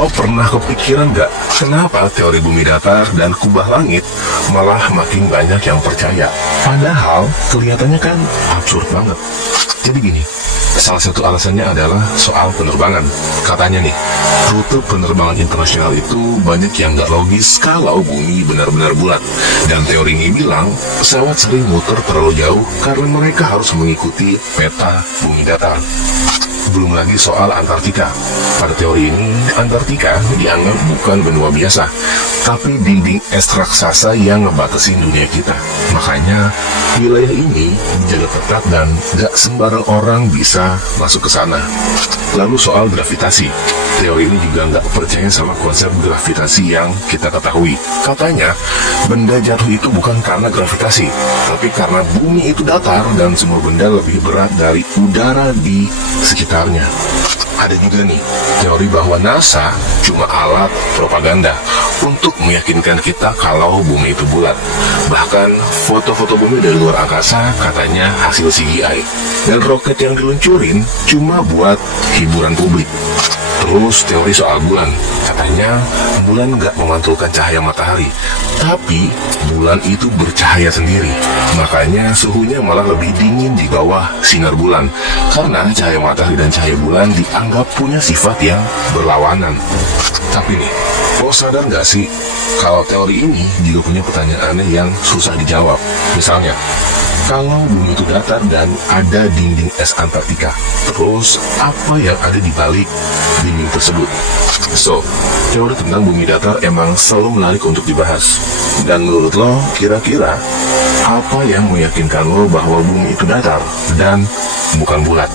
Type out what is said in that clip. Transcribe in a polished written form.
Lo pernah kepikiran gak kenapa teori bumi datar dan kubah langit malah makin banyak yang percaya? Padahal kelihatannya kan absurd banget. Jadi gini, salah satu alasannya adalah soal penerbangan. Katanya nih, rute penerbangan internasional itu banyak yang gak logis kalau bumi benar-benar bulat. Dan teori ini bilang pesawat sering muter terlalu jauh karena mereka harus mengikuti peta bumi datar. Belum lagi soal Antartika. Pada teori ini, Antartika dianggap bukan benua biasa, tapi dinding es raksasa yang ngebatasin dunia kita. Makanya, wilayah ini dijaga ketat dan gak sembarang orang bisa masuk ke sana. Lalu soal gravitasi. Teori ini juga nggak percaya sama konsep gravitasi yang kita ketahui. Katanya, benda jatuh itu bukan karena gravitasi, tapi karena bumi itu datar dan semua benda lebih berat dari udara di sekitarnya. Ada juga nih, teori bahwa NASA cuma alat propaganda untuk meyakinkan kita kalau bumi itu bulat. Bahkan, foto-foto bumi dari luar angkasa katanya hasil CGI. Dan roket yang diluncurin cuma buat hiburan publik. Terus teori soal bulan. Katanya bulan nggak memantulkan cahaya matahari, tapi bulan itu bercahaya sendiri. Makanya suhunya malah lebih dingin di bawah sinar bulan. Karena cahaya matahari dan cahaya bulan dianggap punya sifat yang berlawanan. Tapi nih, lo sadar nggak sih kalau teori ini juga punya pertanyaan yang susah dijawab? Misalnya, kalau bumi itu datar dan ada dinding es Antartika, terus apa yang ada di balik dinding tersebut? So, teori tentang bumi datar emang selalu menarik untuk dibahas. Dan menurut lo, kira-kira apa yang meyakinkan lo bahwa bumi itu datar dan bukan bulat?